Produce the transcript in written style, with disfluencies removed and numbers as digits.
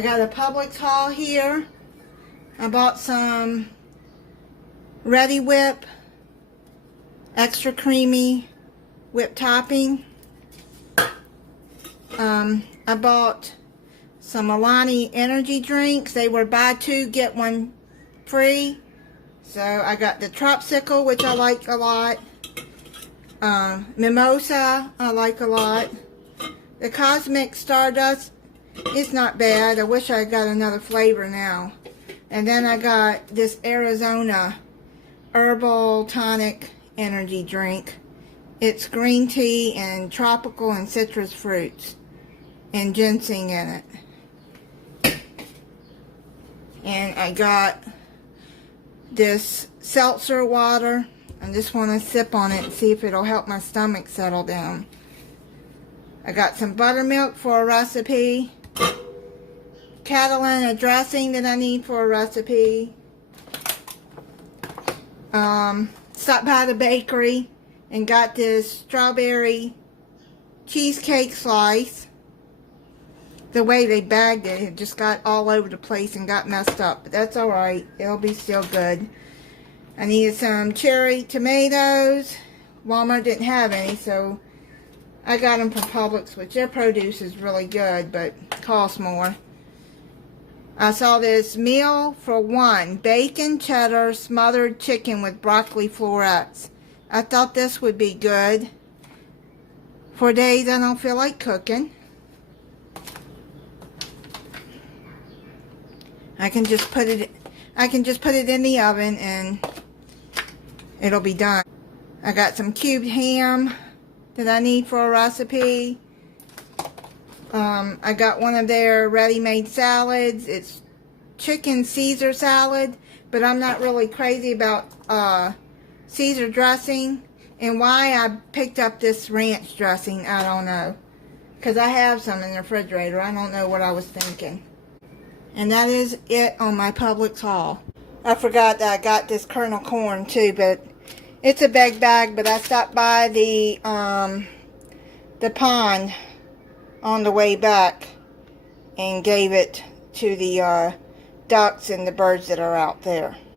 I got a Publix haul here. I bought some Ready Whip, extra creamy whipped topping. I bought some Alani energy drinks. They were buy two, get one free. So I got the Tropsicle, which I like a lot. Mimosa, I like a lot. The Cosmic Stardust, it's not bad. I wish I got another flavor now. And then I got this Arizona Herbal Tonic energy drink. It's green tea and tropical and citrus fruits and ginseng in it. And I got this seltzer water. I just want to sip on it and see if it'll help my stomach settle down. I got some buttermilk for a recipe. Catalina dressing that I need for a recipe. Stopped by the bakery and got this strawberry cheesecake slice. The way they bagged it, it just got all over the place and got messed up. But that's alright. It'll be still good. I needed some cherry tomatoes. Walmart didn't have any, so I got them from Publix, which their produce is really good, but costs more. I saw this meal for one. Bacon, cheddar, smothered chicken with broccoli florets. I thought this would be good for days I don't feel like cooking. I can just put it in the oven and it'll be done. I got some cubed ham that I need for a recipe. I got one of their ready-made salads. It's chicken Caesar salad, but I'm not really crazy about Caesar dressing. And why I picked up this ranch dressing, I don't know. Because I have some in the refrigerator. I don't know what I was thinking. And that is it on my Publix haul. I forgot that I got this kernel corn too, but it's a big bag. But I stopped by the pond on the way back and gave it to the ducks and the birds that are out there.